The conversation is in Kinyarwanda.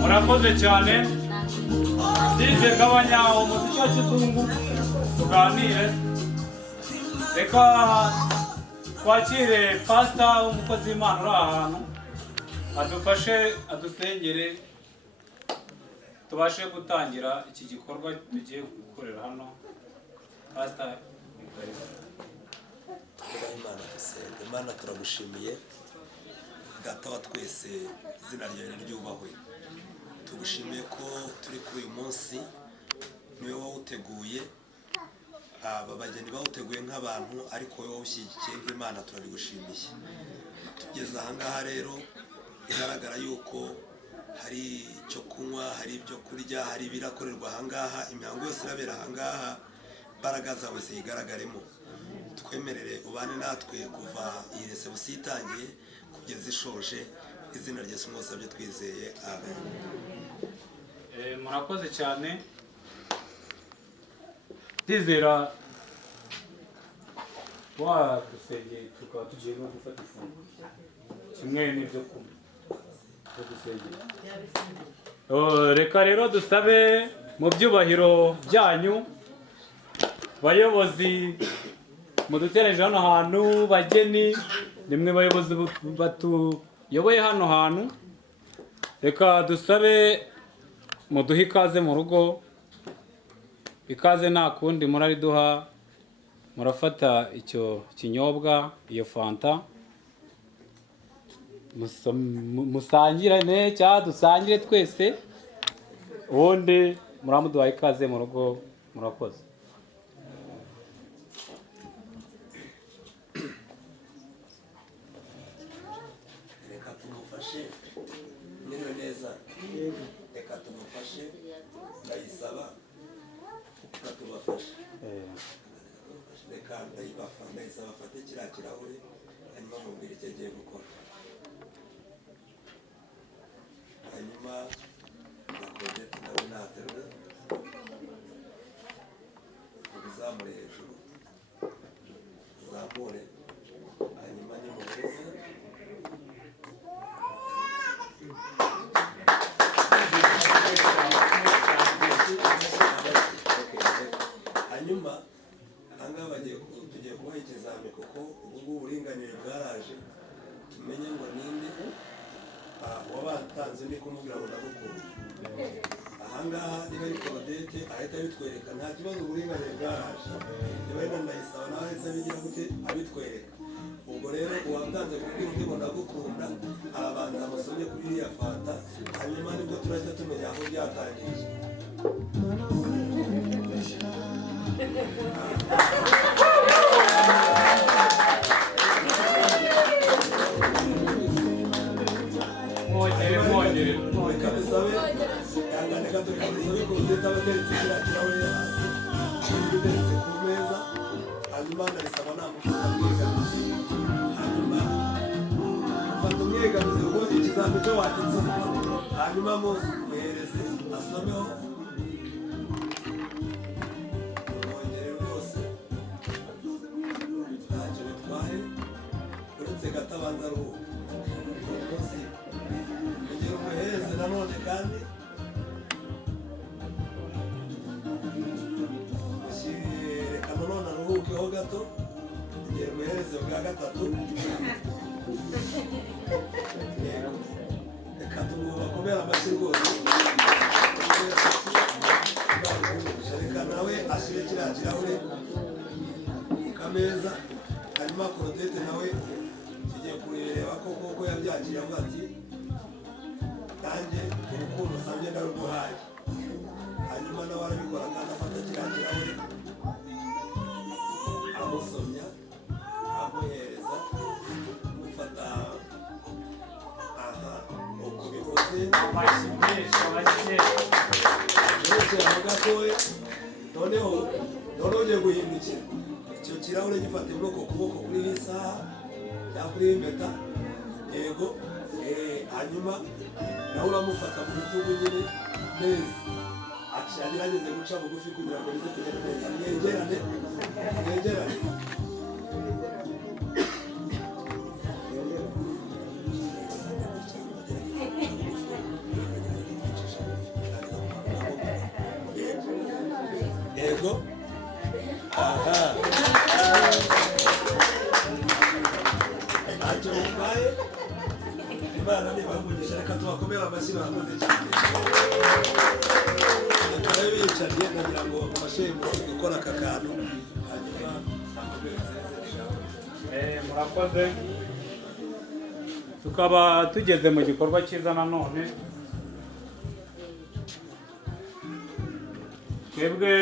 murakoze cyane ndize gabanya umuziki wa kizungu tuganire reka twakire pasita w'umukozi w'Imana uri ahantu adufashe adusengere tubashe gutangira iki gikorwa tugiye gukorera hano pasita Imana turagushimiye data wa twese izina ryawe ryubahwe tugushimiye ko turi kuri uyu munsi niwe wawuteguye aba bageni bawuteguye nk'abantu ariko wowe wawushyigikiye nk'Imana turabigushimiye tugeze ahangaha rero bigaragara yuko hari icyo kunywa hari ibyo kurya hari ibirakorerwa ahangaha imihango yose irabera ahangaha imbaraga zawe zigaragaremo twemerere ubane natwe kuva iyi resebusi itangiye kugeza ishoje izina rya Yesu mwose twizeye amen. Murakoze cyane ndizera wadusengeye tukaba tugiye no gufata ifunguro kimwe n'ibyo kunywa byo gusengera. Reka rero dusabe mu byubahiro byanyu bayobozi mudutereje hano hantu bageni nimwe bayobozi batuyoboye hano hantu reka dusabe muduhe ikaze mu rugo ikaze nta kundi murariduha murafata icyo kinyobwa iyo fanta musangirane cyangwa dusangire twese ubundi muramuduha ikaze mu rugo murakoze. Reka tumufashe niwe neza reka tumufashe ndayisaba reka tubafashe reka ndayisaba afate kiriya kirahure hanyuma mubwire icyo agiye gukora hanyuma nakodete nawe naterure ubizamure hejuru zamure hanyuma nimuheze hanyuma ahangaha tugiye kubaha ikizami kuko ubungubu uburinganire bwaraje tumenye ngo ninde wabatanze ni kumubwira ngo ndagukunda ahangaha niba ari Claudette ahita abitwereka nta kibazo uburinganire bwaraje niba ari Ndayisaba nawe ahita abigira gute abitwereka ubwo rero uwatanze kubwira undi ngo ndagukunda arabanza amusomye kuri iriya fanta hanyuma nibwo turahita tumenya aho byatangiriye. Reka dusabe Claudette abateretse kiriya kirahure hasi ibiteretse ku meza hanyuma Ndayisaba namufata mwegamizi hanyuma ufata umwegamizi rwose ikizami cyo wanditse hanyuma muhereze asomeho umwongere rwose ntacyo bitwaye uretse gato abanza aruhuka munsi kugira umuhereze nanone kandi reka nanone aruhukeho gato igihe umuhereze bwa gatatu reka tumubakomera amashyi rwose reka nawe ashyire kiriya kirahure ku kameza hanyuma Claudette nawe tugiye kureba koko yabyakiriye avuga ati nanjye urukundo usabye ndaruguhaye hanyuma nawe arabikora kandi afata kiriya kirahure amusomya amuhereza amufata aha uko bikoze aho gatoya noneho ugiye guhindukira icyo kirahure gifata ubwoko kuboko kuri isaha cyangwa kuri impeta yego hanyuma nawe uramufata mu bitugu nyine neza agerageze guca bugufi kugira ngo bize kugenda neza mwegerane yego aha ntacyo bitwaye imana nibamugisha reka tubakomere amashyi barakoze cyane reka babe biyicariye ndagira ngo bafashe gukora aka kantu hanyuma murakoze tukaba tugeze mu gikorwa cyiza nanone twebwe